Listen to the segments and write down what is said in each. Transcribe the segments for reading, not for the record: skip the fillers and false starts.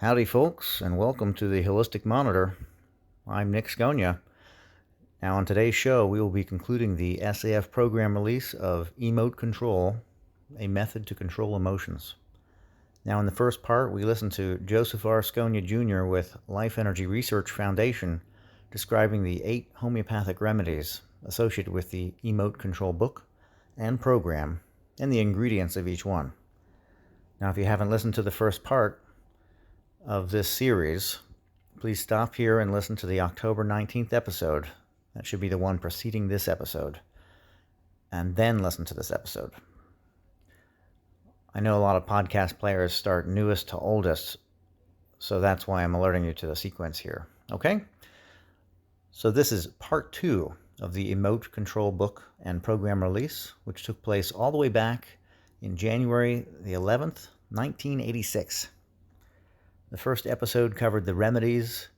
Howdy folks, and welcome to the Holistic Monitor. I'm Nick Scogna. Now on today's show, we will be concluding the SAF program release of EMOTE-Control, a method to control emotions. Now in the first part, we listened to Joseph R Scogna Jr. with Life Energy Research Foundation describing the 8 homeopathic remedies associated with the EMOTE-Control book and program and the ingredients of each one. Now if you haven't listened to the first part of this series, please stop here and listen to the October 19th episode. That should be the one preceding this episode. And then listen to this episode. I know a lot of podcast players start newest to oldest, so that's why I'm alerting you to the sequence here. Okay? So this is part 2 of the EMOTE-Control book and program release, which took place all the way back in January the 11th, 1986. The first episode covered the remedies,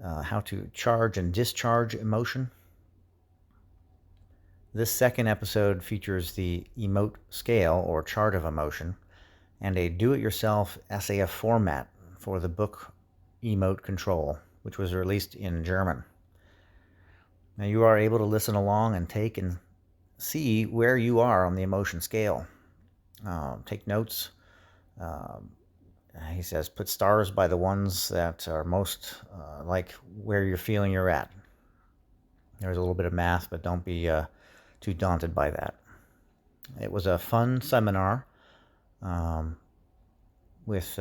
how to charge and discharge emotion. This second episode features the EMOTE scale, or chart of emotion, and a do-it-yourself SAF format for the book EMOTE-Control, which was released in German. Now you are able to listen along and take and see where you are on the emotion scale. Take notes. He says, put stars by the ones that are most like where you're feeling you're at. There's a little bit of math, but don't be too daunted by that. It was a fun seminar with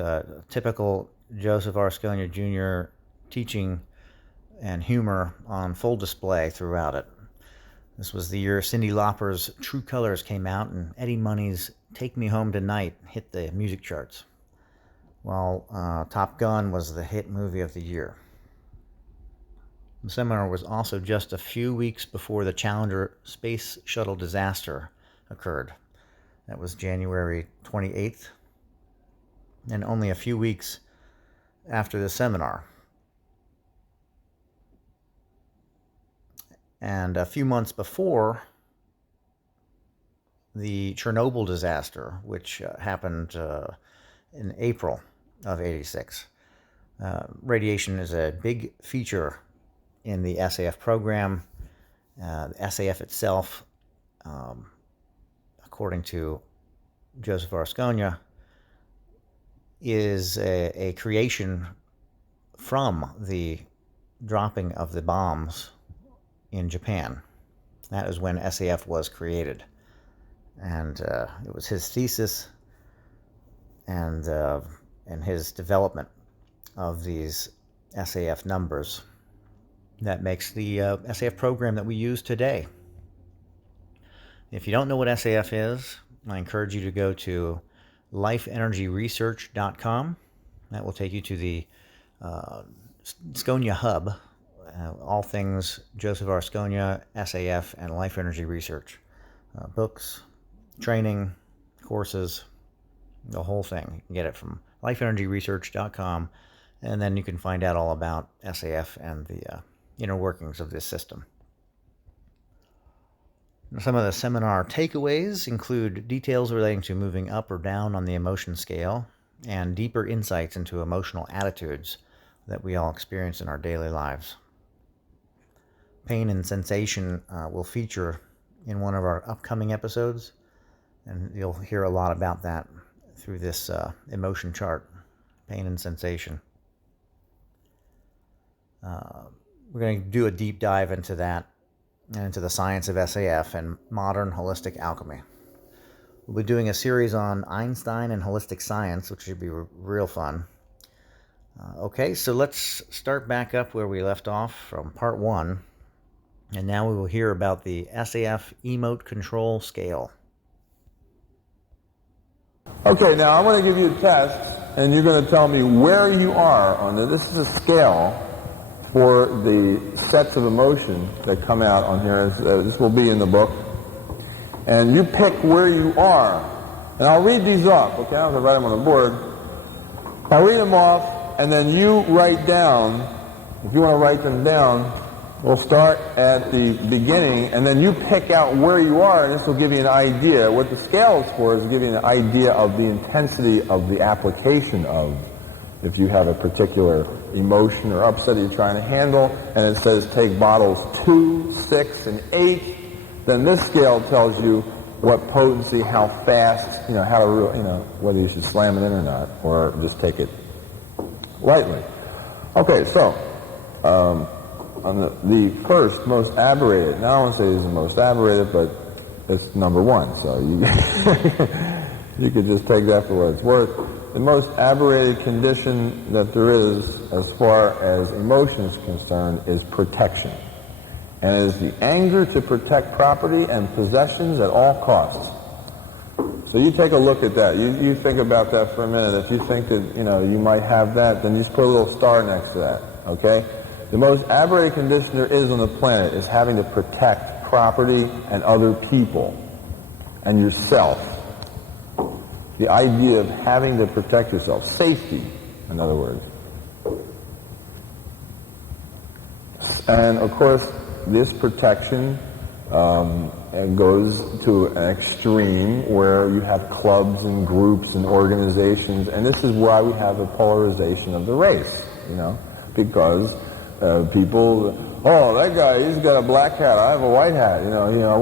typical Joseph R Scogna Jr. teaching and humor on full display throughout it. This was the year Cyndi Lauper's True Colors came out and Eddie Money's Take Me Home Tonight hit the music charts, while Top Gun was the hit movie of the year. The seminar was also just a few weeks before the Challenger Space Shuttle Disaster occurred. That was January 28th, and only a few weeks after the seminar. And a few months before the Chernobyl disaster, which happened in April of 86. Radiation is a big feature in the SAF program. The SAF itself, according to Joseph R Scogna, is a creation from the dropping of the bombs in Japan. That is when SAF was created. And it was his thesis and his development of these SAF numbers that makes the SAF program that we use today. If you don't know what SAF is, I encourage you to go to lifeenergyresearch.com. That will take you to the Scogna Hub, all things Joseph R Scogna, SAF, and Life Energy Research. Books, training, courses, the whole thing. You can get it from lifeenergyresearch.com, and then you can find out all about SAF and the inner workings of this system. Some of the seminar takeaways include details relating to moving up or down on the emotion scale and deeper insights into emotional attitudes that we all experience in our daily lives. Pain and sensation will feature in one of our upcoming episodes, and you'll hear a lot about that through this emotion chart, pain and sensation. We're going to do a deep dive into that and into the science of SAF and modern holistic alchemy. We'll be doing a series on Einstein and holistic science, which should be real fun. Okay, so let's start back up where we left off from part 1. And now we will hear about the SAF EMOTE-Control scale. Okay, now I'm going to give you a test, and you're going to tell me where you are on this. This is a scale for the sets of emotion that come out on here. This will be in the book. And you pick where you are. And I'll read these off, okay? I'm going to write them on the board. I'll read them off, and then you write down, if you want to write them down, we'll start at the beginning, and then you pick out where you are, and this will give you an idea. What the scale is for is to give you an idea of the intensity of the application of If you have a particular emotion or upset that you're trying to handle, and it says take bottles 2, 6, and 8, then this scale tells you what potency, how fast, how to, whether you should slam it in or not, or just take it lightly. Okay, so on the first, most aberrated, now I don't want to say this is the most aberrated, but it's number 1, so you, you could just take that for what it's worth. The most aberrated condition that there is as far as emotion is concerned is protection. And it is the anger to protect property and possessions at all costs. So you take a look at that. You think about that for a minute. If you think that, you might have that, then you just put a little star next to that, okay? The most aberrated condition there is on the planet is having to protect property and other people and yourself. The idea of having to protect yourself. Safety, in other words. And, of course, this protection goes to an extreme where you have clubs and groups and organizations, and this is why we have a polarization of the race, because people, oh, that guy, he's got a black hat, I have a white hat, we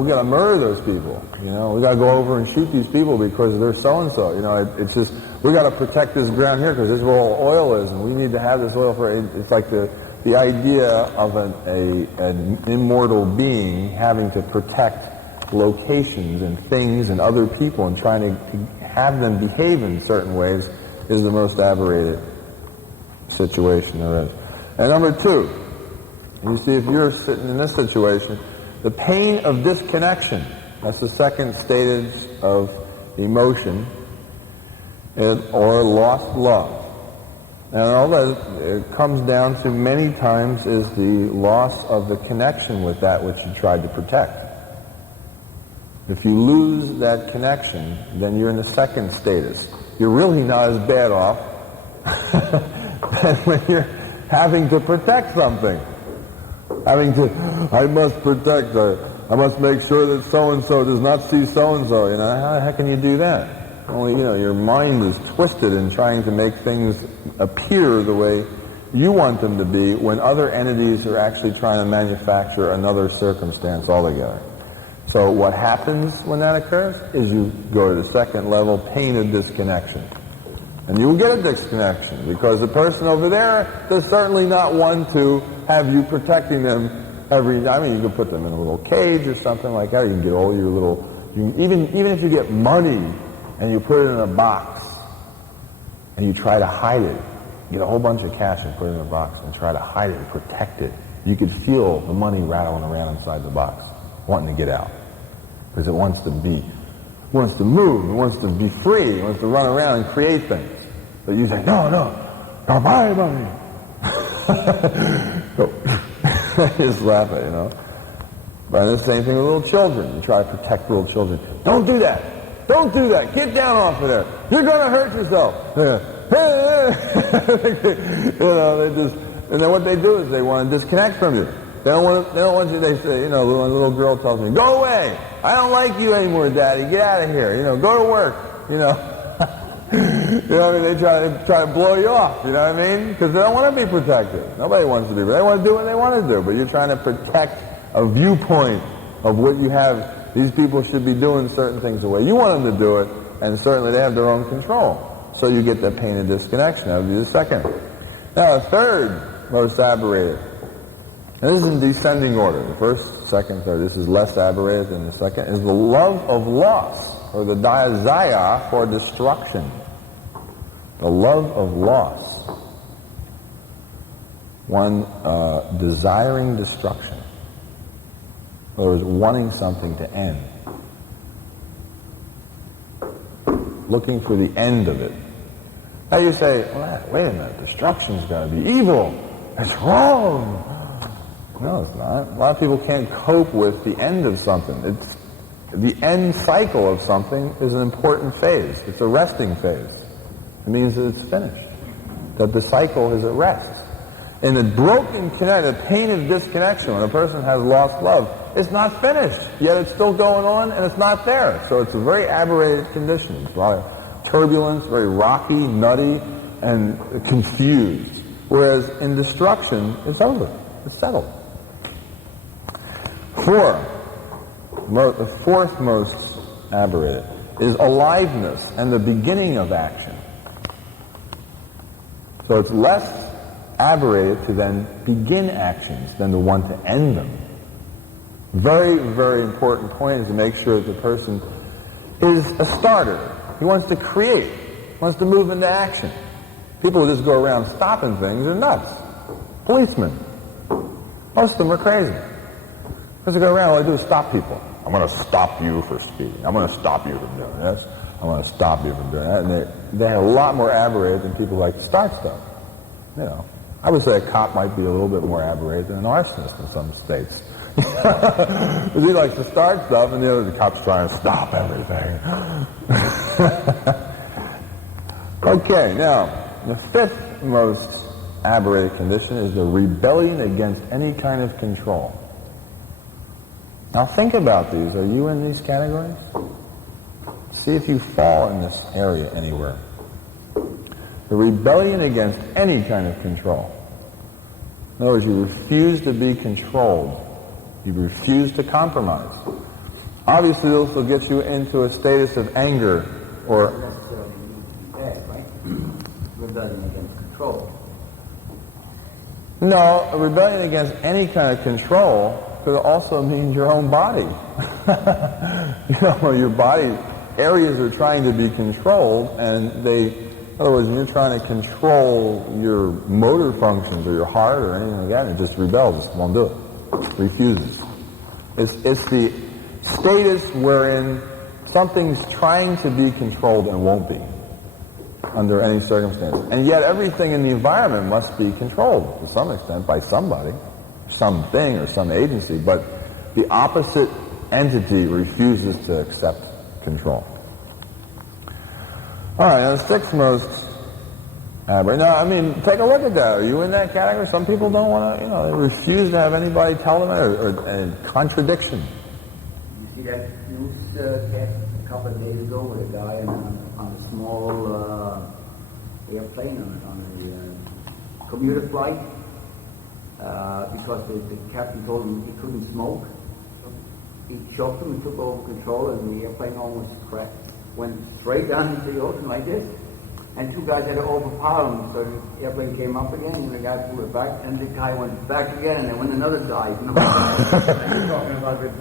got to murder those people, we got to go over and shoot these people because they're so-and-so, it's just, we got to protect this ground here because this is where all oil is, and we need to have this oil for, it's like the idea of an immortal being having to protect locations and things and other people and trying to have them behave in certain ways is the most aberrated situation there is. And number 2, you see, if you're sitting in this situation, the pain of disconnection, that's the second stage of emotion, or lost love. And all that it comes down to many times is the loss of the connection with that which you tried to protect. If you lose that connection, then you're in the second status. You're really not as bad off than when you're having to protect something. I must protect, I must make sure that so-and-so does not see so-and-so. How the heck can you do that? Only, your mind is twisted in trying to make things appear the way you want them to be when other entities are actually trying to manufacture another circumstance altogether. So what happens when that occurs is you go to the second level, pain of disconnection. And you will get a disconnection because the person over there does certainly not want to have you protecting them you can put them in a little cage or something like that. You can get all your little, even if you get money and you put it in a box and you try to hide it, you get a whole bunch of cash and put it in a box and try to hide it and protect it. You could feel the money rattling around inside the box, wanting to get out because it wants to move, it wants to be free, it wants to run around and create things. But you say, no, don't buy money. Just laugh at it, But the same thing with little children. You try to protect little children. Don't do that. Don't do that. Get down off of there. You're going to hurt yourself. And then what they do is they want to disconnect from you. They don't want you, they say, little girl tells me, go away. I don't like you anymore, Daddy. Get out of here. Go to work. They try to blow you off, because they don't want to be protected. Nobody wants to be, they want to do what they want to do, but you're trying to protect a viewpoint of what you have. These people should be doing certain things the way you want them to do it, and certainly they have their own control. So you get that pain of disconnection. That would be the second. Now, the third most aberrated. And this is in descending order. The first, second, third. This is less aberrated than the second. Is the love of loss, or the diazaya for destruction. The love of loss. One desiring destruction. In other words, wanting something to end. Looking for the end of it. Now you say, well, wait a minute, destruction's got to be evil. It's wrong. No, it's not. A lot of people can't cope with the end of something. The end cycle of something is an important phase. It's a resting phase. It means that it's finished. That the cycle is at rest. In the broken connection, the pain of disconnection, when a person has lost love, it's not finished. Yet it's still going on and it's not there. So it's a very aberrated condition. It's a lot of turbulence, very rocky, nutty, and confused. Whereas in destruction, it's over. It's settled. The fourth most aberrated is aliveness and the beginning of action. So it's less aberrated to then begin actions than the one to end them. Very, very important point is to make sure that the person is a starter. He wants to create, wants to move into action. People who just go around stopping things are nuts. Policemen. Most of them are crazy. Because they go around, all they do is stop people. I'm going to stop you for speeding. I'm going to stop you from doing this. I'm going to stop you from doing that. And they're a lot more aberrated than people who like to start stuff. You know, I would say a cop might be a little bit more aberrated than an arsonist in some states. Because he likes to start stuff, and the cop's trying to stop everything. Okay, now, the fifth most aberrated condition is the rebellion against any kind of control. Now think about these. Are you in these categories? See if you fall in this area anywhere. The rebellion against any kind of control. In other words, you refuse to be controlled. You refuse to compromise. Obviously, this will get you into a status of anger or... Bad, right? Rebellion against control. No, a rebellion against any kind of control could also mean your own body. Your body areas are trying to be controlled, and in other words, when you're trying to control your motor functions or your heart or anything like that, it just rebels, just won't do it. Refuses. It's the status wherein something's trying to be controlled and won't be under any circumstance. And yet everything in the environment must be controlled to some extent by somebody, something or some agency, but the opposite entity refuses to accept control. All right, now the sixth most aberrant. Now, I mean, take a look at that. Are you in that category? Some people don't want to, they refuse to have anybody tell them that, or contradiction. You see that news cast a couple of days ago with a guy on a small airplane on a commuter flight because the captain told him he couldn't smoke. He choked him and took over control, and the airplane almost crashed. Went straight down into the ocean like this, and two guys had to overpower him, so the airplane came up again, and the guy pulled it back, and the guy went back again, and then went another dive.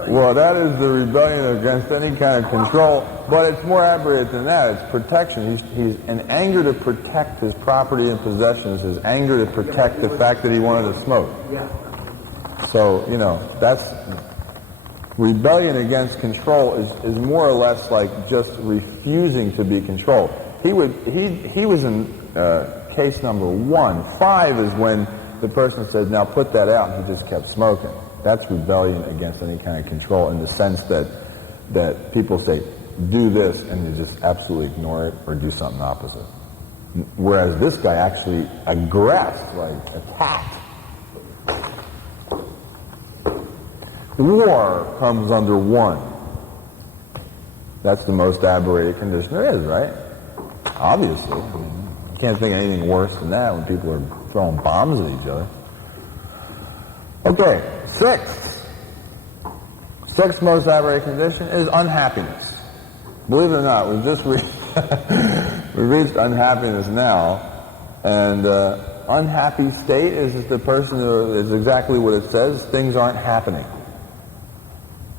Well, that is the rebellion against any kind of control, but it's more aberrated than that. It's protection. He's in anger to protect his property and possessions, his anger to protect the fact that he wanted to smoke. Yeah. So, that's... Rebellion against control is more or less like just refusing to be controlled. He was in case number 1. 5 is when the person said, now put that out, and he just kept smoking. That's rebellion against any kind of control in the sense that people say, do this, and you just absolutely ignore it or do something opposite. Whereas this guy actually aggressed, like attacked. War comes under 1. That's the most aberrated condition there is, right? Obviously. You can't think of anything worse than that when people are throwing bombs at each other. Okay, sixth most aberrated condition is unhappiness. Believe it or not, we've just reached unhappiness now, and unhappy state is the person who is exactly what it says, things aren't happening.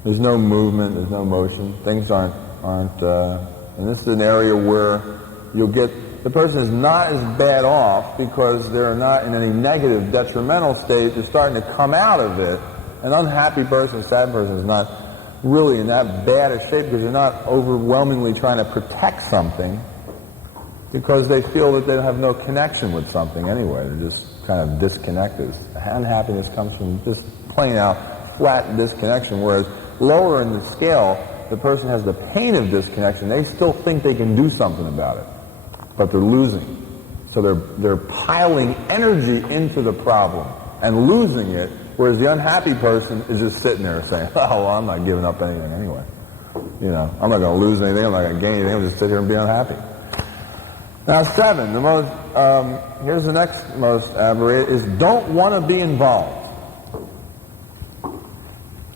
There's no movement, there's no motion, things aren't, and this is an area where you'll get, the person is not as bad off because they're not in any negative, detrimental state, they're starting to come out of it. An unhappy person, a sad person is not really in that bad a shape because they're not overwhelmingly trying to protect something because they feel that they have no connection with something anyway, they're just kind of disconnected. Unhappiness comes from just plain out flat disconnection, whereas lower in the scale, the person has the pain of disconnection. They still think they can do something about it, but they're losing. So they're piling energy into the problem and losing it, whereas the unhappy person is just sitting there saying, oh, well, I'm not giving up anything anyway. I'm not going to lose anything. I'm not going to gain anything. I'll just sit here and be unhappy. Now 7, the most, here's the next most aberrated, is don't want to be involved.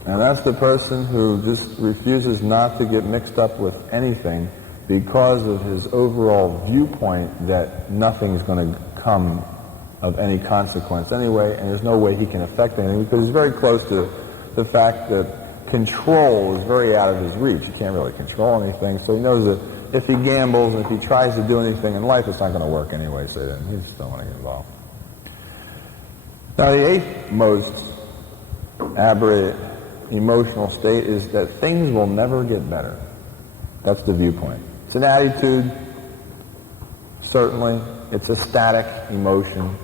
And that's the person who just refuses not to get mixed up with anything because of his overall viewpoint that nothing's going to come of any consequence anyway, and there's no way he can affect anything because he's very close to the fact that control is very out of his reach. He can't really control anything, so he knows that if he gambles and if he tries to do anything in life, it's not going to work anyway, so then he just don't want to get involved. Now the 8th most aberrant emotional state is that things will never get better. That's the viewpoint. It's an attitude, certainly. It's a static emotion,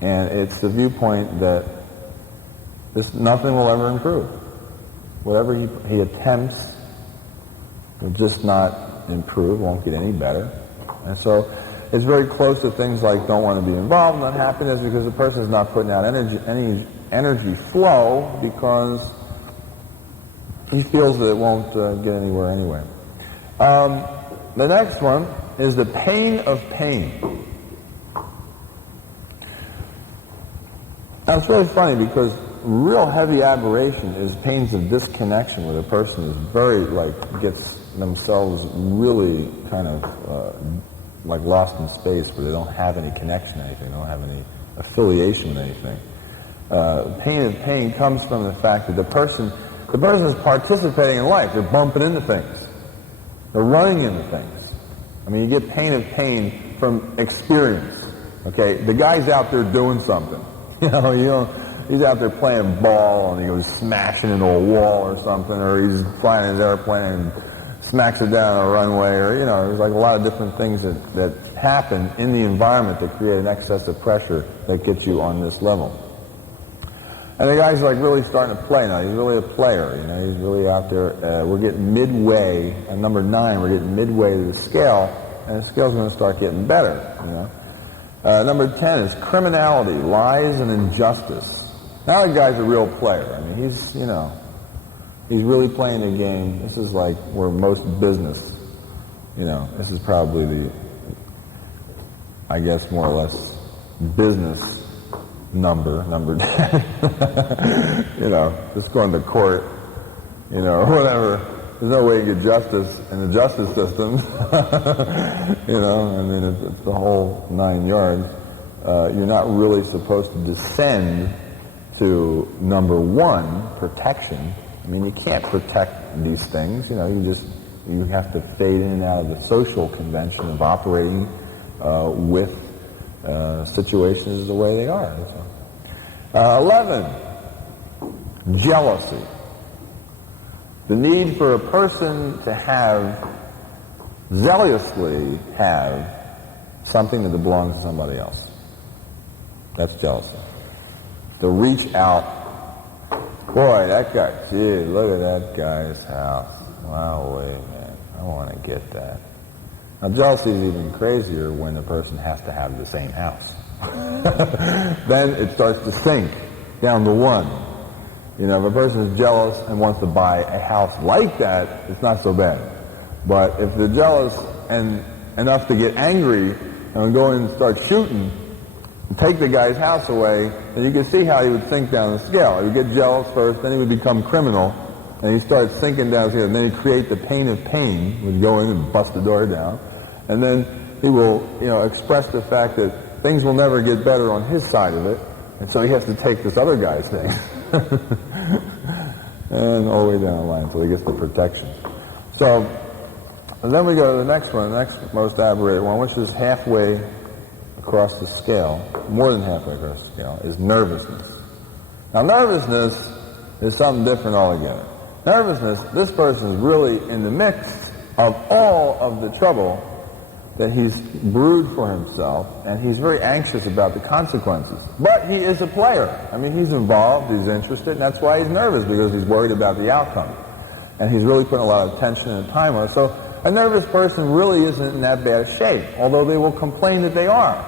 and it's the viewpoint that nothing will ever improve. Whatever he attempts will just not improve, won't get any better. And so it's very close to things like don't want to be involved in unhappiness because the person is not putting out any energy flow because he feels that it won't get anywhere anyway. The next one is the pain of pain. Now it's really funny because real heavy aberration is pains of disconnection where the person is very, gets themselves really kind of lost in space where they don't have any connection to anything, they don't have any affiliation with anything. Pain of pain comes from the fact that the person is participating in life. They're bumping into things. They're running into things. I mean, you get pain of pain from experience. Okay, the guy's out there doing something. He's out there playing ball and he goes smashing into a wall or something, or he's flying his airplane and smacks it down on a runway, or there's like a lot of different things that happen in the environment that create an excess of pressure that gets you on this level. And the guy's really starting to play now. He's really a player. He's really out there. We're getting midway, at number 9, we're getting midway to the scale, and the scale's going to start getting better. Number 10 is criminality, lies, and injustice. Now the guy's a real player. I mean, he's really playing the game. This is like where most business, this is probably I guess more or less business number 10. Just going to court, or whatever. There's no way you get justice in the justice system. It's the whole 9 yards. You're not really supposed to descend to number 1, protection. I mean, you can't protect these things. You have to fade in and out of the social convention of operating with situations the way they are. 11, jealousy. The need for a person to zealously have something that belongs to somebody else. That's jealousy. To reach out, boy, that guy, gee, look at that guy's house. Wow, wait, man, I want to get that. Now, jealousy is even crazier when the person has to have the same house. Then it starts to sink down to 1. If a person is jealous and wants to buy a house like that, it's not so bad. But if they're jealous and enough to get angry and go in and start shooting and take the guy's house away, then you can see how he would sink down the scale. He would get jealous first, then he would become criminal, and he starts sinking down the scale. And then he'd create the pain of pain, would go in and bust the door down. And then he will, express the fact that things will never get better on his side of it, and so he has to take this other guy's thing. And all the way down the line until he gets the protection. So, and then we go to the next one, the next most aberrated one, which is halfway across the scale, more than halfway across the scale, is nervousness. Now, nervousness is something different altogether. Nervousness, this person is really in the mix of all of the trouble that he's brewed for himself, and he's very anxious about the consequences. But he is a player. I mean, he's involved, he's interested, and that's why he's nervous, because he's worried about the outcome. And he's really putting a lot of attention and time on it. So a nervous person really isn't in that bad a shape, although they will complain that they are,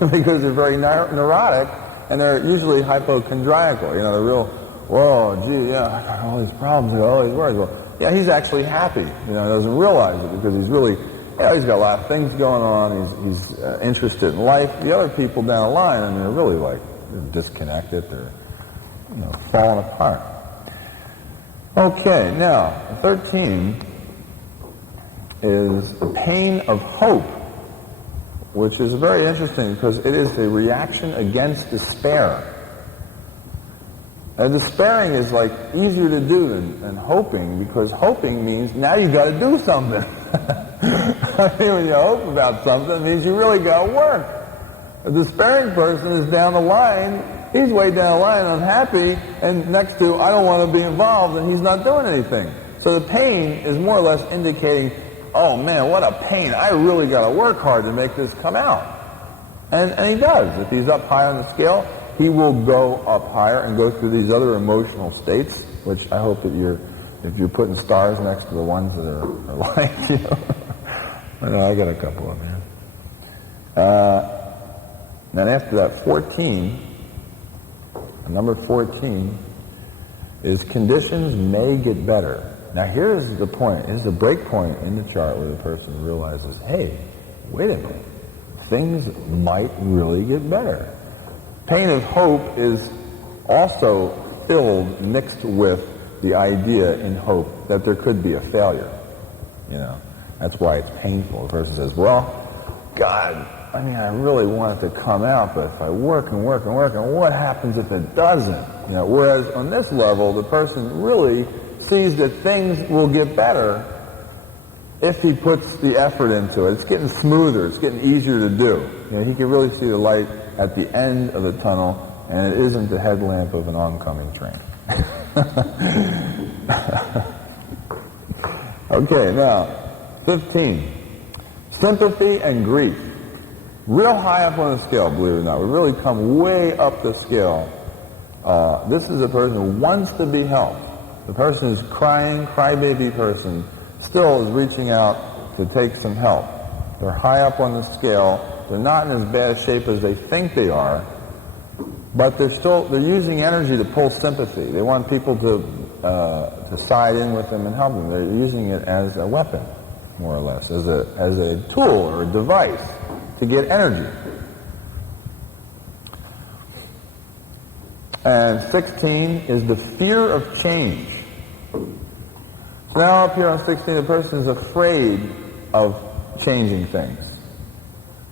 because they're very neurotic, and they're usually hypochondriacal. They're real, whoa, gee, yeah, I got all these problems, I got all these worries. Well, yeah, he's actually happy. He doesn't realize it, because he's really he's got a lot of things going on. He's interested in life. The other people down the line, I mean, they're really like disconnected. They're falling apart. Okay, now 13 is the pain of hope, which is very interesting because it is a reaction against despair. And despairing is like easier to do than hoping, because hoping means now you got to do something. I mean, when you hope about something, it means you really got to work. A despairing person is down the line. He's way down the line, unhappy, and next to I don't want to be involved, and he's not doing anything. So the pain is more or less indicating, oh man, what a pain! I really got to work hard to make this come out. And he does. If he's up high on the scale, he will go up higher and go through these other emotional states, which I hope that if you're putting stars next to the ones that are like you. I know, I got a couple of them here. Then after that, 14, number 14, is conditions may get better. Now here's the point, here's the break point in the chart where the person realizes, hey, wait a minute, things might really get better. Pain of hope is also mixed with the idea in hope that there could be a failure. That's why it's painful. The person says, well, God, I mean, I really want it to come out, but if I work and work and work, and what happens if it doesn't? Whereas on this level, the person really sees that things will get better if he puts the effort into it. It's getting smoother. It's getting easier to do. He can really see the light at the end of the tunnel, and it isn't the headlamp of an oncoming train. Okay, now, 15. Sympathy and grief. Real high up on the scale, believe it or not. We really come way up the scale. This is a person who wants to be helped. The person who's crying, crybaby person, still is reaching out to take some help. They're high up on the scale. They're not in as bad a shape as they think they are, but they're using energy to pull sympathy. They want people to side in with them and help them. They're using it as a weapon, more or less, as a tool or a device to get energy. And 16 is the fear of change. Now up here on 16, the person is afraid of changing things.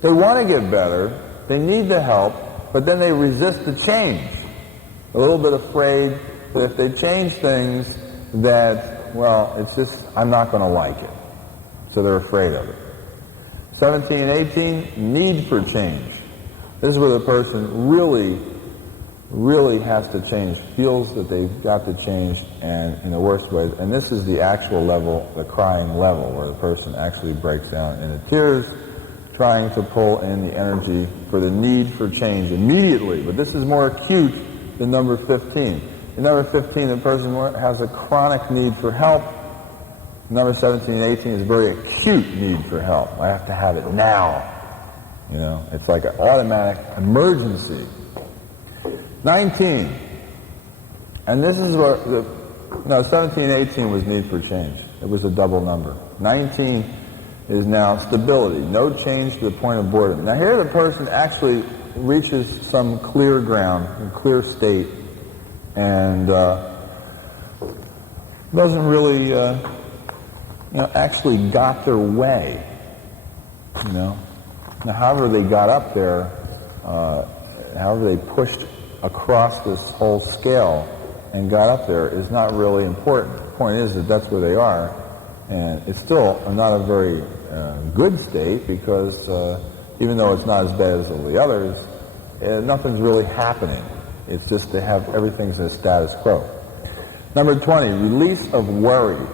They want to get better, they need the help, but then they resist the change. A little bit afraid that if they change things that, well, it's just, I'm not going to like it. So they're afraid of it. 17 and 18, need for change. This is where the person really has to change, feels that they've got to change, and in the worst ways. And this is the actual level, the crying level, where the person actually breaks down into tears, trying to pull in the energy for the need for change immediately. But this is more acute than number 15. In number 15, the person has a chronic need for help. Number 17 and 18 is a very acute need for help. I have to have it now. It's like an automatic emergency. 19. And this is where 17 and 18 was need for change. It was a double number. 19 is now stability, no change to the point of boredom. Now here the person actually reaches some clear ground, a clear state, and doesn't really, actually got their way. Now however they got up there, however they pushed across this whole scale and got up there is not really important. The point is that that's where they are, and it's still not a very good state, because even though it's not as bad as all the others, nothing's really happening. It's just they have everything's in a status quo. Number 20, release of worry.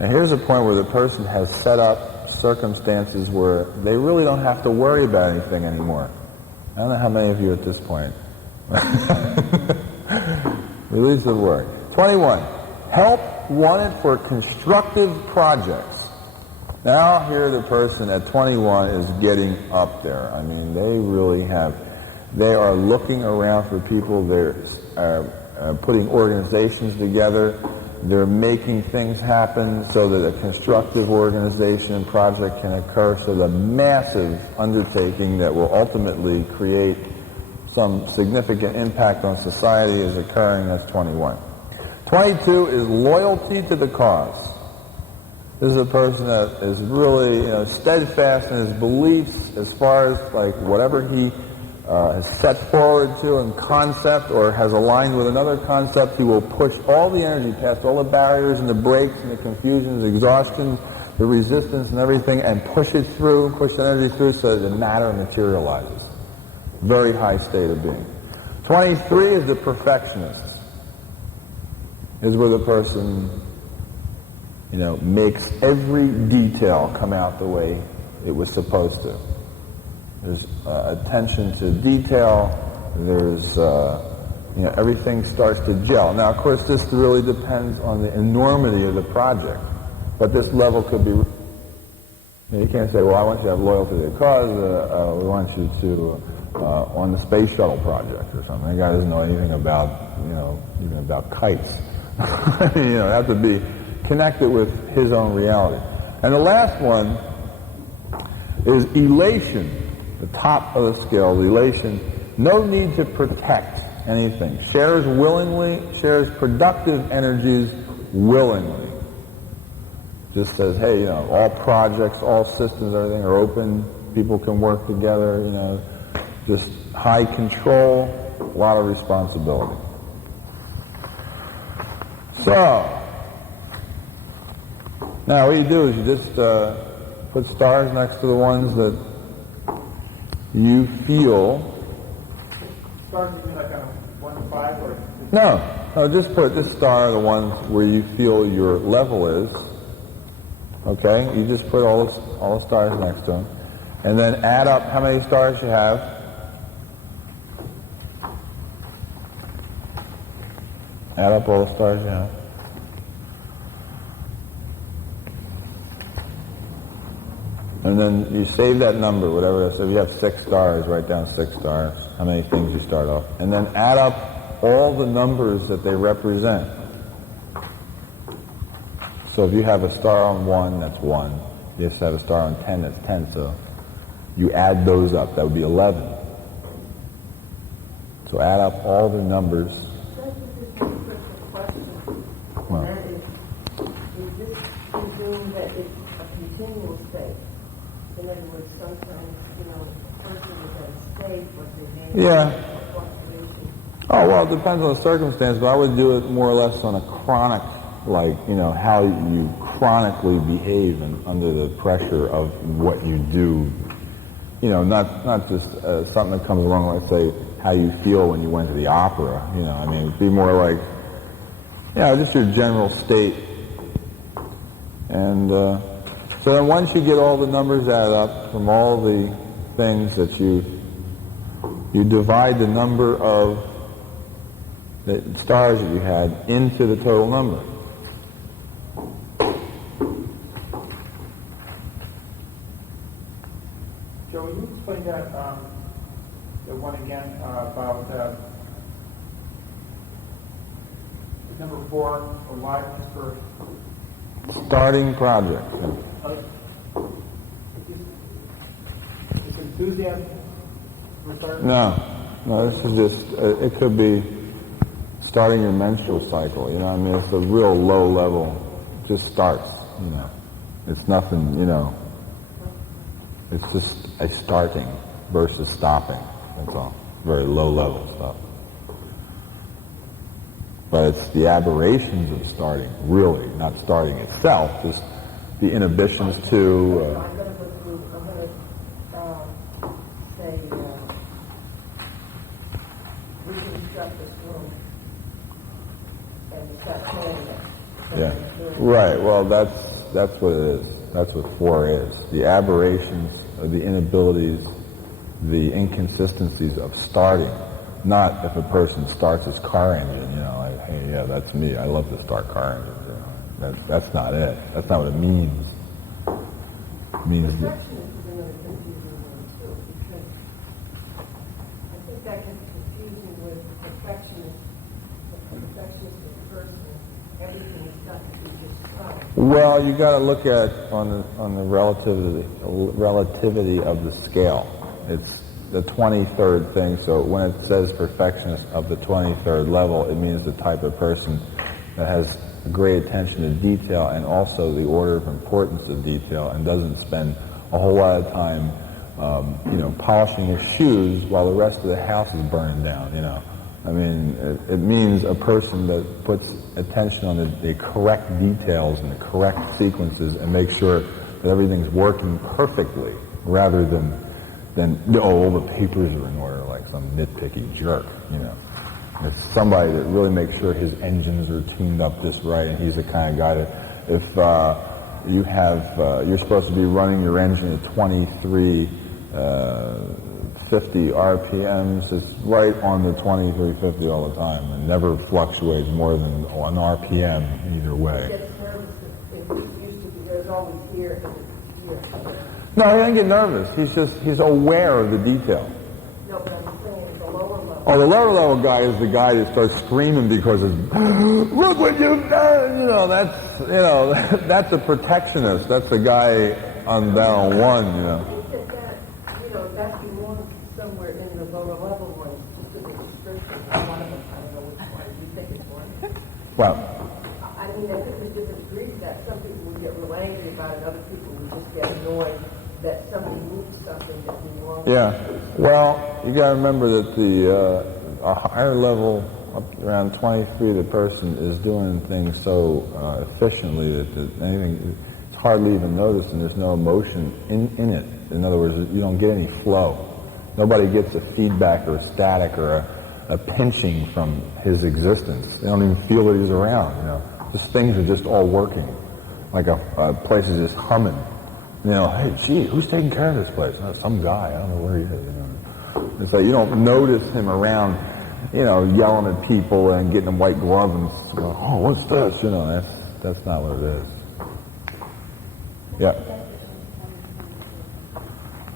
Now here's a point where the person has set up circumstances where they really don't have to worry about anything anymore. I don't know how many of you at this point. Release of worry. 21. Help wanted for constructive projects. Now here the person at 21 is getting up there. I mean, they are looking around for people. They're putting organizations together. They're making things happen so that a constructive organization and project can occur, so the massive undertaking that will ultimately create some significant impact on society is occurring. That's 21. 22 is loyalty to the cause. This is a person that is really steadfast in his beliefs as far as like whatever he has set forward to in concept or has aligned with another concept. He will push all the energy past all the barriers and the breaks and the confusions, the exhaustion, the resistance and everything, and push it through, push the energy through so that the matter materializes. Very high state of being. 23 is the perfectionist. Is where the person makes every detail come out the way it was supposed to. There's attention to detail. There's, everything starts to gel. Now, of course, this really depends on the enormity of the project. But this level could be, you can't say, well, I want you to have loyalty to the cause. We want you to, on the space shuttle project or something. The guy doesn't know anything about, even about kites. Have to be connected with his own reality. And the last one is elation, the top of the scale, elation. No need to protect anything. Shares willingly, shares productive energies willingly. Just says, hey, all projects, all systems, everything are open. People can work together, just high control, a lot of responsibility. So, now what you do is you just put stars next to the ones that you feel. Stars you mean like on 1 to 5 or? No, just put this star the ones where you feel your level is. Okay, you just put all the stars next to them, and then add up how many stars you have. Add up all the stars you have. And then you save that number, whatever it is. So if you have 6 stars, write down 6 stars, how many things you start off. And then add up all the numbers that they represent. So if you have a star on 1, that's 1. You just have a star on 10, that's 10. So you add those up, that would be 11. So add up all the numbers. Well, that is this presume that it's a continual state? In other words, sometimes, a person is at a state, but they may have a fluctuation. Oh, well, it depends on the circumstance, but I would do it more or less on a chronic, how you chronically behave under the pressure of what you do. Not just something that comes along, let's say, how you feel when you went to the opera. It'd be more like, just your general state. And so then once you get all the numbers added up from all the things that you divide the number of the stars that you had into the total number. Joe, will you explain that, the one again about number 4, aliveness for Starting project. is enthusiasm for starting? No, this is just, it could be starting your menstrual cycle, it's a real low level, just starts, It's nothing, it's just a starting versus stopping, that's all. Very low level stuff. But it's the aberrations of starting, really, not starting itself, just the inhibitions to... I'm going to go through, say, reconstruct this room and start planning it. Yeah. Right. Well, that's what it is. That's what 4 is. The aberrations, the inabilities, the inconsistencies of starting. Not if a person starts his car engine, hey, yeah, that's me. I love to start car engines. That's not it. That's not what it means. It means that... Perfectionist is another confusing one, too, because I think that gets confusing with perfectionist. The perfectionist is a person everything is got to be just so. Well, you got to look at on the relativity of the scale. It's the 23rd thing. So when it says perfectionist of the 23rd level, it means the type of person that has great attention to detail and also the order of importance of detail, and doesn't spend a whole lot of time, polishing his shoes while the rest of the house is burning down. I mean, it means a person that puts attention on the correct details and the correct sequences and makes sure that everything's working perfectly, rather than all the papers are in order like some nitpicky jerk. It's somebody that really makes sure his engines are tuned up just right, and he's the kind of guy that if you're supposed to be running your engine at 2350 RPMs, it's right on the 2350 all the time, and never fluctuates more than an RPM either way. Gets nervous if he's used to be, there's always here and here. No, he doesn't get nervous. He's aware of the detail. No, but I'm saying the lower level. Oh, the lower level guy is the guy that starts screaming because it's, look what you've done! That's a protectionist. That's a guy on down one, I think that belongs somewhere in the lower level one, to the description. One of them, I don't know which one you think it's one. Well, I mean, I think we disagree that some people would get real angry about it, other people would just get annoyed that somebody moved something that belongs. yeah. Well, you got to remember that a higher level, up around 23, the person is doing things so efficiently that anything it's hardly even noticed, and there's no emotion in it. In other words, you don't get any flow. Nobody gets a feedback or a static or a pinching from his existence. They don't even feel that he's around. Just things are just all working, like a place is just humming. Hey, gee, who's taking care of this place? Some guy. I don't know where he is. It's like you don't notice him around, yelling at people and getting them white gloves and going, oh, what's this? That's not what it is. Yeah.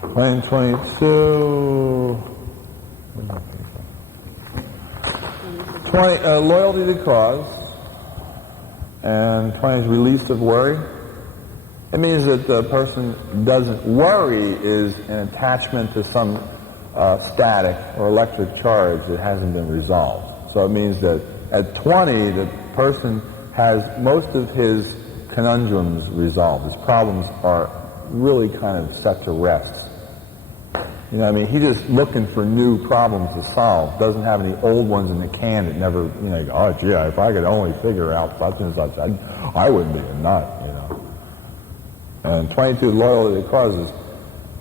2022. 20, loyalty to cause. And 20 is release of worry. It means that the person doesn't worry is an attachment to some static or electric charge that hasn't been resolved. So it means that at 20, the person has most of his conundrums resolved. His problems are really kind of set to rest. He's just looking for new problems to solve. Doesn't have any old ones in the can that never, oh, gee, if I could only figure out such and such, I wouldn't be a nut, And 22, loyalty to cause is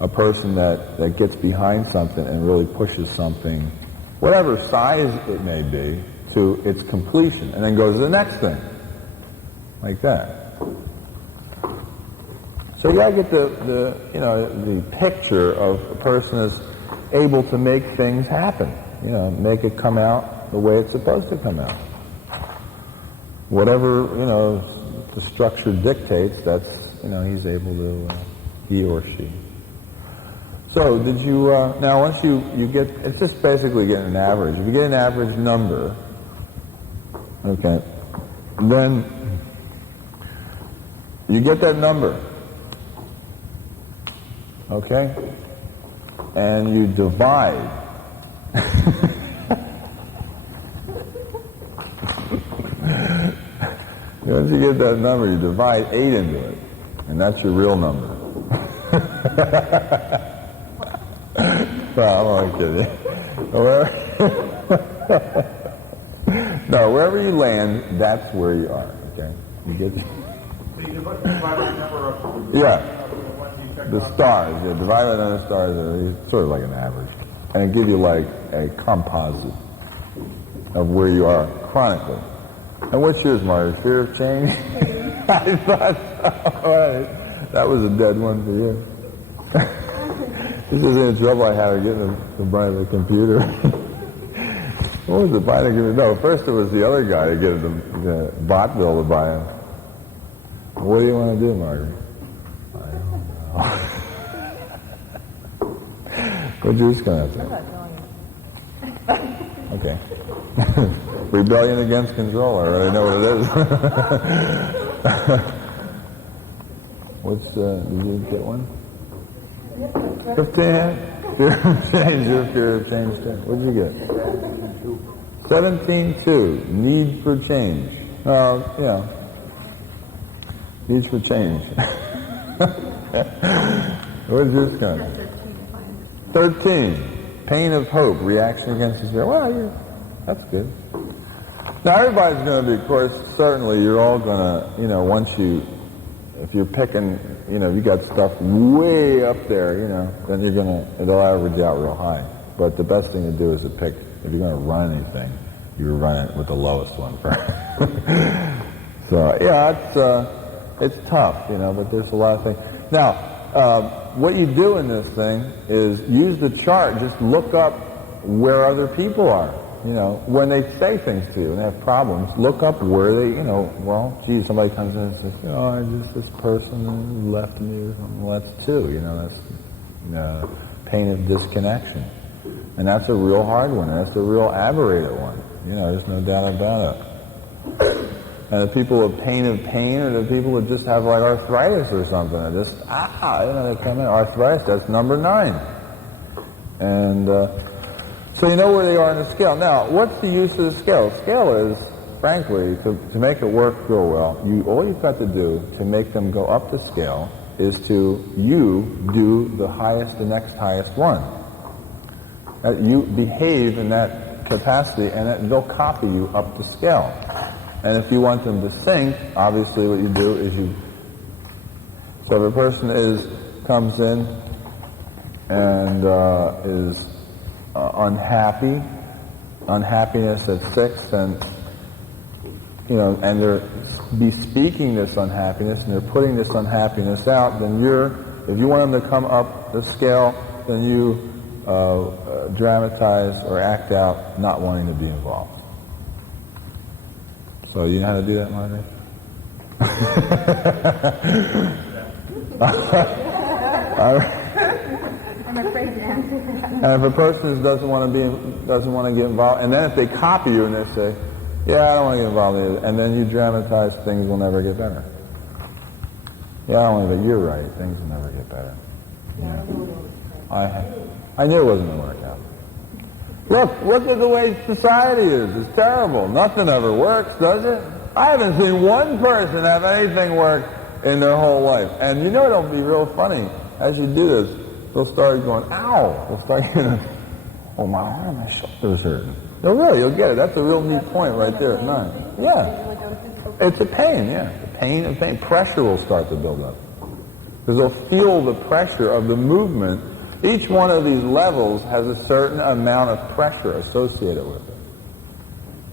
a person that gets behind something and really pushes something, whatever size it may be, to its completion, and then goes to the next thing, like that. So you gotta get the picture of a person as able to make things happen, make it come out the way it's supposed to come out. Whatever, the structure dictates, that's, he's able to, he or she. So did you, now once you get, it's just basically getting an average. If you get an average number, okay, then you get that number, okay, and you divide. Once you get that number, you divide 8 into it, and that's your real number. Well, I'm only kidding. No, wherever you land, that's where you are, okay? You get So you divide the number of yeah, the ones you checked the off. stars, yeah, divide by the number of stars, it's sort of like an average. And it gives you like a composite of where you are chronically. And what's yours, Marty? Fear of change? I thought so. All right. That was a dead one for you. This is the trouble I had getting to buy the computer. What was it, buying the computer? No, first it was the other guy to get the bot bill to buy him. What do you want to do, Margaret? I don't know. What's yours going to say? I'm not knowing. Okay. Rebellion against control. I already know what it is. What's, did you get one? 15? Fear of change, fear of change. What did you get? 17.2. Need for change. Yeah. Needs for change. What is this kind? 13. Pain of hope. Reaction against despair. Well, that's good. Now, everybody's going to be, of course, certainly you're all going to, once you, if you're picking, you got stuff way up there, then you're going to, it'll average out real high. But the best thing to do is to pick, if you're going to run anything, you run it with the lowest one first. So, yeah, it's tough, but there's a lot of things. Now, what you do in this thing is use the chart, just look up where other people are. When they say things to you and they have problems, look up where they, somebody comes in and says, this person left me or something. Well, that's two, that's pain of disconnection. And that's a real hard one. That's a real aberrated one. There's no doubt about it. And the people with pain of pain are the people that just have like arthritis or something. They just, they come in, arthritis, that's number 9. And, so you know where they are on the scale. Now, what's the use of the scale? The scale is, frankly, to make it work real well, all you've got to do to make them go up the scale is to do the next highest one. You behave in that capacity, and they'll copy you up the scale. And if you want them to sink, obviously what you do is so if a person comes in and is unhappiness at 6, then, and they're bespeaking this unhappiness and they're putting this unhappiness out, then if you want them to come up the scale, then you dramatize or act out not wanting to be involved. So you know how to do that, Margaret? I'm afraid to answer that. And if a person doesn't want to get involved, and then if they copy you and they say, yeah, I don't want to get involved either, and then you dramatize, things will never get better. Yeah, I don't want to, but you're right, things will never get better. Yeah. I knew it wasn't going to work out. Look at the way society is. It's terrible. Nothing ever works, does it? I haven't seen one person have anything work in their whole life. And it'll be real funny. As you do this, they'll start going, ow. They'll start getting, oh, my arm, my shoulder's hurting. No, really, you'll get it. That's a real neat point right there at 9. Yeah. It's a pain, yeah. The pain and pain. Pressure will start to build up. Because they'll feel the pressure of the movement. Each one of these levels has a certain amount of pressure associated with it.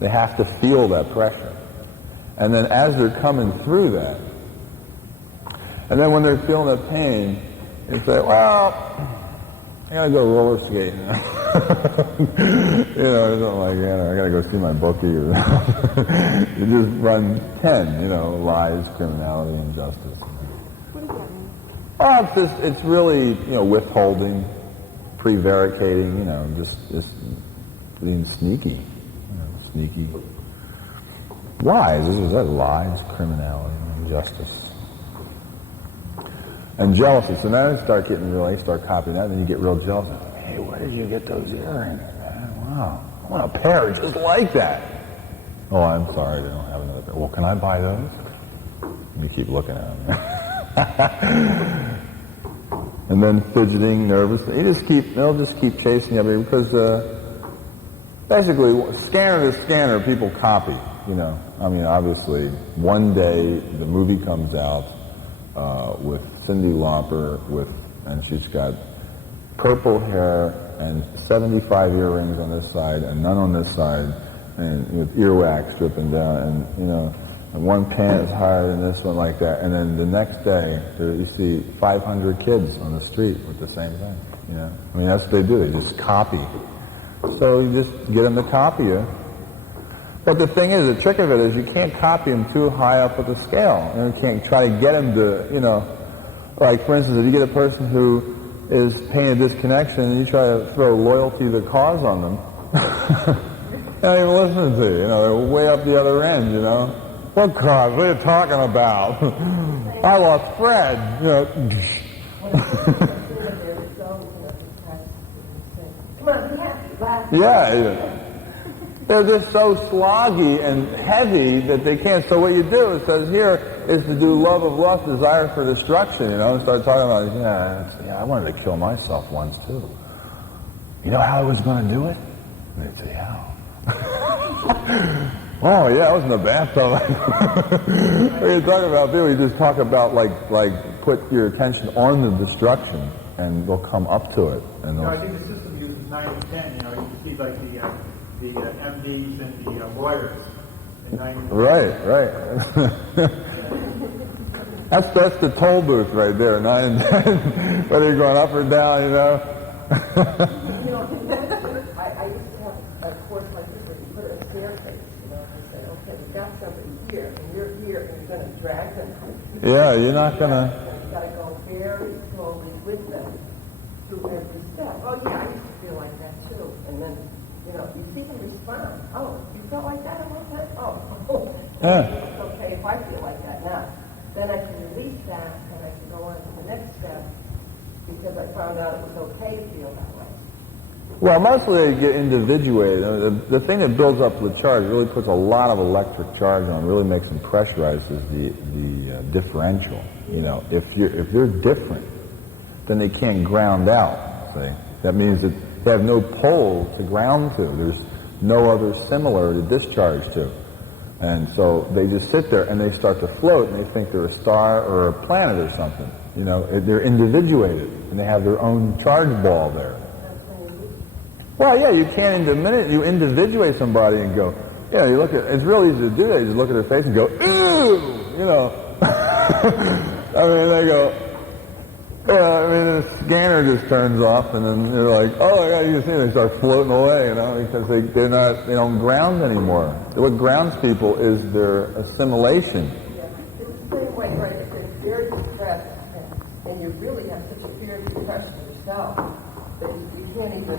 They have to feel that pressure. And then as they're coming through that, and then when they're feeling the pain, you say, well, I gotta go roller skating. Something like that. I gotta go see my bookie. You just run 10, lies, criminality, injustice. What does that mean? Oh, it's really, withholding, prevaricating, just being sneaky, sneaky. Lies, lies, criminality, injustice. And jealousy. So now you start getting real, you start copying that, and then you get real jealous. Hey, where did you get those earrings, man? Wow, I want a pair just like that. Oh, I'm sorry, they don't have another pair. Well, can I buy those? You keep looking at them. And then fidgeting, nervous. They'll just keep chasing you because basically, scanner to scanner, people copy. Obviously, one day the movie comes out with Cyndi Lauper and she's got purple hair and 75 earrings on this side and none on this side, and with earwax dripping down, and one pant is higher than this one, like that. And then the next day, you see 500 kids on the street with the same thing. That's what they do. They just copy. So you just get them to copy you. But the thing is, the trick of it is you can't copy them too high up with the scale. You can't try to get them to, like for instance, if you get a person who is pain of disconnection and you try to throw loyalty to the cause on them, They're not even listening to you. They're way up the other end. What cause? What are you talking about? I lost Fred. Yeah. They're just so sloggy and heavy that they can't. So what you do, it says here, is to do love of lust, desire for destruction, and start talking about, I wanted to kill myself once too. You know how I was going to do it? And they'd say, how? Oh yeah, I was in the bathtub. What are you talking about? People, you just talk about like put your attention on the destruction, and they'll come up to it. And I think the system uses 9 and 10. You can see like the MDs and the lawyers. In 9 and 10. Right. That's the toll booth right there, 9 and 10. Whether you're going up or down, I used to have a course like this where you put a staircase, and say, okay, we've got somebody here, and you're here, and you're going to drag them. Yeah, you're not going to... You've got to go very slowly with them through every step. Oh, yeah, I used to feel like that, too. And then, you see them respond. Oh, you felt like that? Oh. Yeah. It's okay if I feel like that now. Then I can release that, and I can go on to the next step, because I found out it was okay to feel that way. Well, mostly they get individuated. The thing that builds up the charge really puts a lot of electric charge on, really makes them pressurized is the differential. If they're different, then they can't ground out. See? That means that they have no pole to ground to. There's no other similar to discharge to. And so they just sit there and they start to float and they think they're a star or a planet or something. They're individuated and they have their own charge ball there. Well, yeah, you can't, the minute you individuate somebody and go, you look at, it's real easy to do that. You just look at their face and go, ew, I mean, they go, the scanner just turns off and then they're like, oh, yeah, you can see they start floating away, because they don't ground anymore. What grounds people is their assimilation. Yeah, it's the same way, right? If you're very depressed and you really have such a fear of depression yourself that you can't even,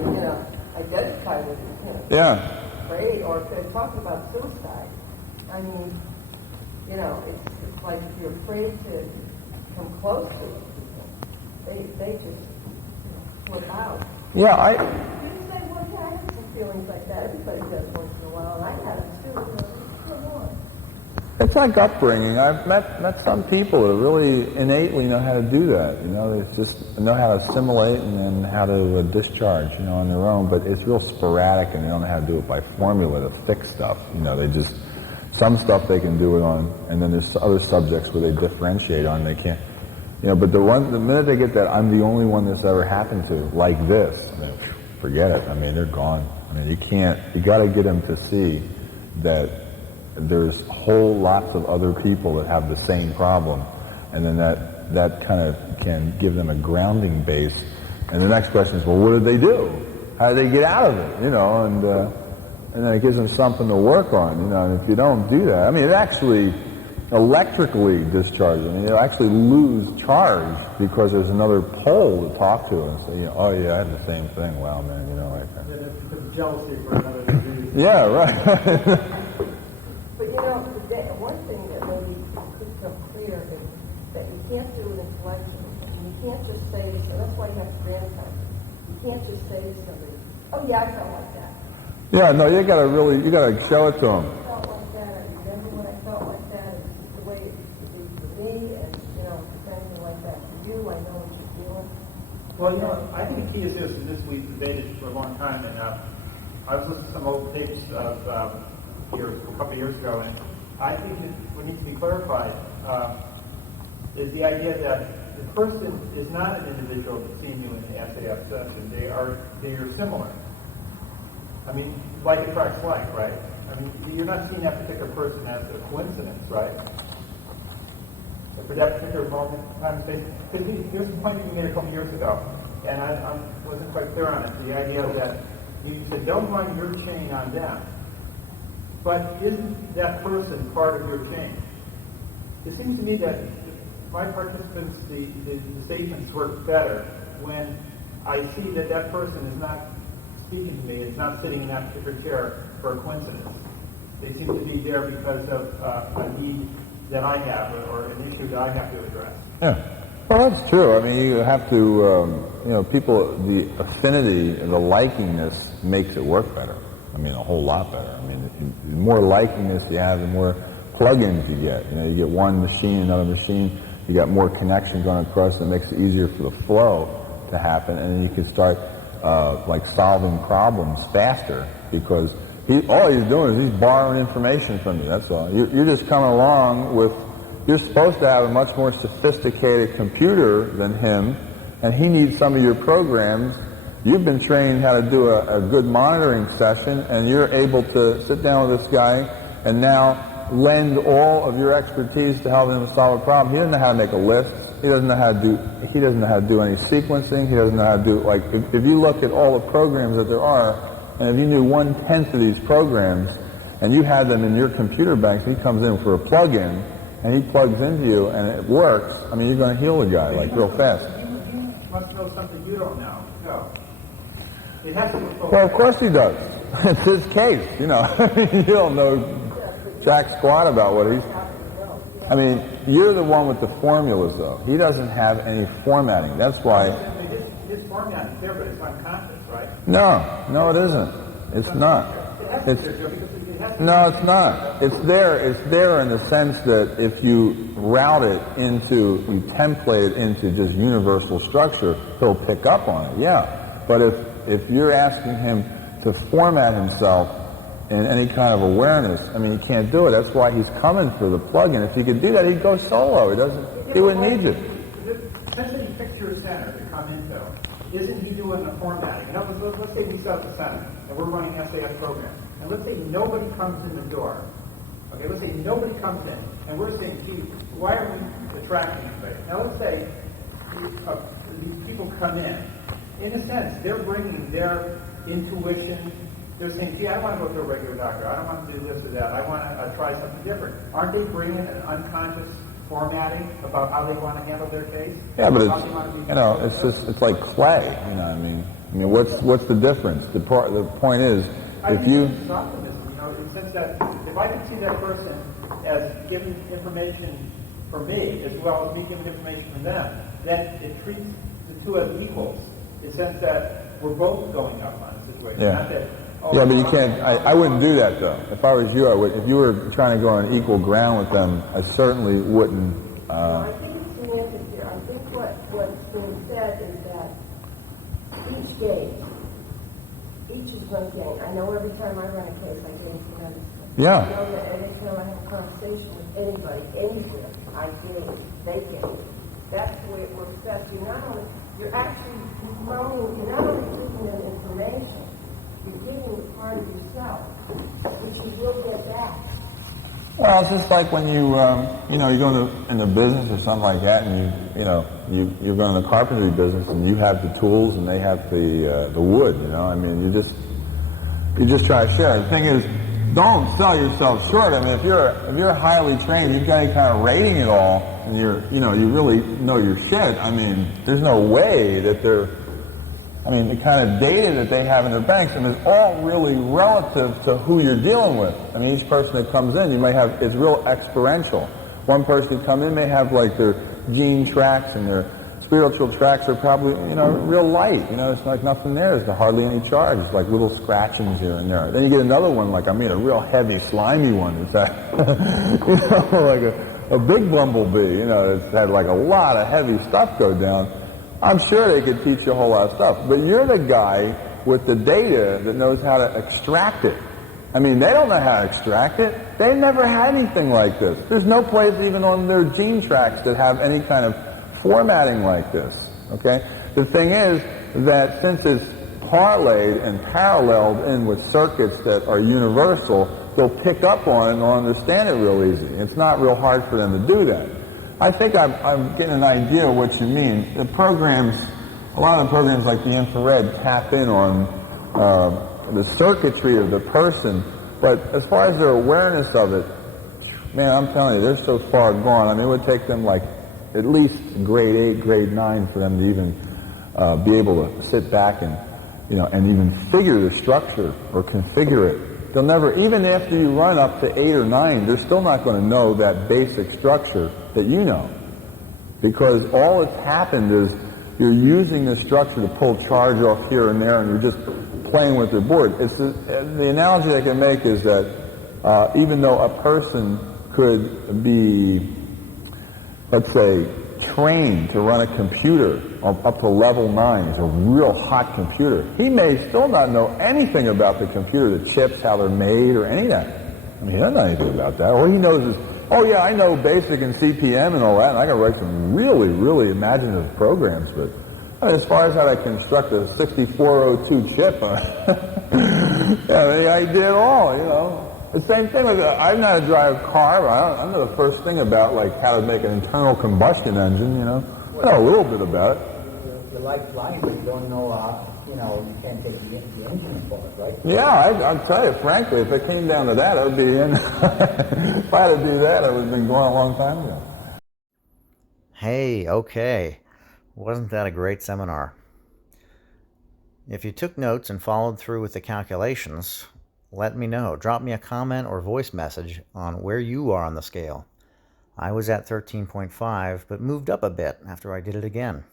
identify with it. Yeah. Afraid, or if they're talking about suicide. I mean, it's like you're afraid to come close to it. They just flip out. Yeah, You say, well, yeah, I have some feelings like that. Everybody does once in a while, and I have them too. Come on. it's like upbringing. I've met some people that really innately know how to do that. They just know how to assimilate and then how to discharge, on their own. But it's real sporadic, and they don't know how to do it by formula to fix stuff. They just, some stuff they can do it on, and then there's other subjects where they differentiate on. They can't. But the minute they get that, I'm the only one this ever happened to, like this, forget it. I mean, they're gone. I mean, you got to get them to see that there's whole lots of other people that have the same problem, and then that kind of can give them a grounding base. And the next question is, well, what did they do? How did they get out of it? And then it gives them something to work on. And if you don't do that, I mean, it actually electrically discharges. I mean, you'll actually lose charge because there's another pole to talk to and say, oh yeah, I had the same thing. Wow, man, That's because of jealousy for another disease. Yeah, right. But one thing that maybe could become clear is that you can't do it intellectually. You can't just say to somebody, that's why you have grandparents. You can't just say to somebody, oh yeah, I felt like that. Yeah, no, you gotta show it to them. I felt like that. I remember when I felt like that. It's the way it should be for me, and something like that for you. I know what you're feeling. Well, I think the key is this we've debated for a long time, and I was listening to some old tapes of here a couple of years ago, and I think what needs to be clarified is the idea that the person is not an individual that's seen you in the SAS session. They are similar. I mean, like attracts like, right? I mean, you're not seeing that particular person as a coincidence, right? But for that particular moment, because here's the point you made a couple years ago, and I wasn't quite clear on it. The idea that you said, don't run your chain on them. But isn't that person part of your chain? It seems to me that my participants, the statements work better when I see that person is not speaking to me is not sitting in that particular chair for a coincidence. They seem to be there because of a need that I have or an issue that I have to address. Yeah. Well, that's true. I mean, you have to, people, the affinity, the likingness makes it work better. I mean, a whole lot better. I mean, the more likingness you have, the more plugins you get. You get one machine, another machine, you got more connections on across, and it makes it easier for the flow to happen, and then you can start like solving problems faster because all he's doing is he's borrowing information from you. That's all. You're just coming along with. You're supposed to have a much more sophisticated computer than him, and he needs some of your programs. You've been trained how to do a good monitoring session, and you're able to sit down with this guy and now lend all of your expertise to help him solve a problem. He doesn't know how to make a list. He doesn't know how to do any sequencing. He doesn't know how to do, like, if you look at all the programs that there are, and if you knew 1/10 of these programs, and you had them in your computer bank, he comes in for a plug-in, and he plugs into you, and it works, I mean, you're going to heal the guy, like, real fast. You must know something you don't know. No. It has to be. Well, of course he does. It's his case, you don't know jack squat about what he's... I mean, you're the one with the formulas, though. He doesn't have any formatting. That's why... His formatting is there, but it's unconscious, right? No, it isn't. It's not. No, it's not. It's there in the sense that if you route it into, you template it into just universal structure, he'll pick up on it, yeah. But if you're asking him to format himself in any kind of awareness, I mean, he can't do it. That's why he's coming for the plug-in. If he could do that, he'd go solo. He wouldn't need you. Essentially, you pick your center to come into. Isn't he doing the formatting? In other words, let's say we set up a center, and we're running an SAS program. And let's say nobody comes in the door. Okay, let's say nobody comes in, and we're saying, gee, why are we attracting anybody? Now let's say these people come in. In a sense, they're bringing their intuition. They're saying, gee, I don't want to go to a regular doctor. I don't want to do this or that. I want to try something different. Aren't they bringing an unconscious formatting about how they want to handle their case? Yeah, but it's like clay. I mean, what's the difference? The point is, if you... It's optimism, in the sense that if I can see that person as giving information for me as well as me giving information for them, then it treats the two as equals. In the sense that we're both going up on the situation. Yeah. Not that, Yeah, but you can't... I wouldn't do that, though. If I was you, I would. If you were trying to go on equal ground with them, I certainly wouldn't... I think it's the answer here. I think what's being said is that each game, each is one game. I know every time I run a case, I gain tremendous. Yeah. I know that every time I have a conversation with anybody, anywhere, I gain, they gain. That's the way it works best. You're actually growing, you're not only giving them information, you're giving a part of yourself, which you will get back. Well, it's just like when you go in the business or something like that, and you're going in the carpentry business, and you have the tools and they have the wood. I mean, you just try to share. The thing is, don't sell yourself short. I mean, if you're highly trained, you've got any kind of rating at all, and you really know your shit. I mean, there's no way that the kind of data that they have in their banks, and it's all really relative to who you're dealing with. I mean, each person that comes in, it's real experiential. One person who comes in may have like their gene tracks and their spiritual tracks are probably, real light. It's like nothing there. There's hardly any charge. It's like little scratchings here and there. Then you get another one, like, a real heavy, slimy one. It's like, like a big bumblebee, it's had like a lot of heavy stuff go down. I'm sure they could teach you a whole lot of stuff, but you're the guy with the data that knows how to extract it. I mean, they don't know how to extract it. They never had anything like this. There's no place even on their gene tracks that have any kind of formatting like this, okay? The thing is that since it's parlayed and paralleled in with circuits that are universal, they'll pick up on it and they'll understand it real easy. It's not real hard for them to do that. I think I'm getting an idea of what you mean. A lot of programs like the infrared tap in on the circuitry of the person, but as far as their awareness of it, man, I'm telling you, they're so far gone. I mean, it would take them like at least grade 8, grade 9 for them to even be able to sit back and and even figure the structure or configure it. They'll never, even after you run up to 8 or 9, they're still not going to know that basic structure that you know. Because all that's happened is you're using the structure to pull charge off here and there, and you're just playing with the board. The analogy I can make is that even though a person could be, let's say, trained to run a computer up to level 9, it's a real hot computer, he may still not know anything about the computer, the chips, how they're made, or any of that. I mean, he doesn't know anything about that. All he knows is, oh yeah, I know BASIC and CPM and all that, and I can write some really, really imaginative programs, but as far as how to construct a 6402 chip, I did it all, The same thing with, I know how to drive a car, but I don't know the first thing about, how to make an internal combustion engine, I know a little bit about it. You like flying, but you don't know, you can't take the engine apart, right? Yeah, I'll tell you, frankly, if it came down to that, I would be in. If I had to do that, I would have been going a long time ago. Hey, okay. Wasn't that a great seminar? If you took notes and followed through with the calculations, let me know. Drop me a comment or voice message on where you are on the scale. I was at 13.5, but moved up a bit after I did it again.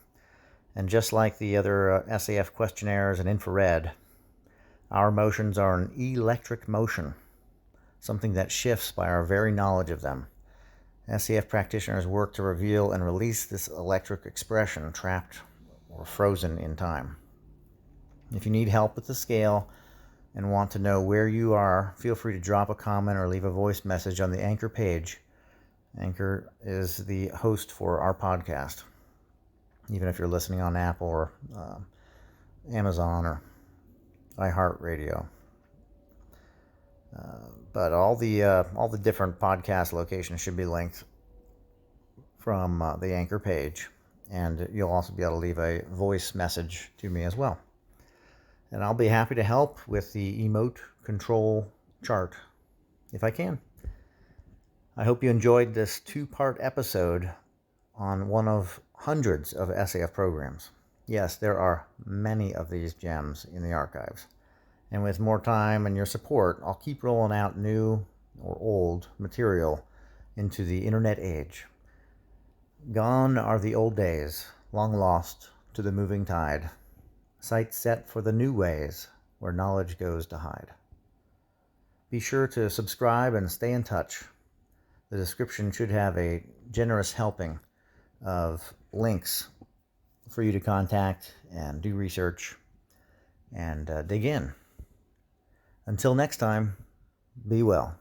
And just like the other SAF questionnaires and infrared, our motions are an electric motion, something that shifts by our very knowledge of them. SAF practitioners work to reveal and release this electric expression trapped or frozen in time. If you need help with the scale and want to know where you are, feel free to drop a comment or leave a voice message on the Anchor page. Anchor is the host for our podcast, even if you're listening on Apple or Amazon or iHeartRadio. But all the different podcast locations should be linked from the Anchor page, and you'll also be able to leave a voice message to me as well. And I'll be happy to help with the EMOTE-Control chart if I can. I hope you enjoyed this 2-part episode on one of hundreds of SAF programs. Yes, there are many of these gems in the archives. And with more time and your support, I'll keep rolling out new or old material into the internet age. Gone are the old days, long lost to the moving tide. Sights set for the new ways, where knowledge goes to hide. Be sure to subscribe and stay in touch. The description should have a generous helping of links for you to contact and do research and dig in. Until next time, be well.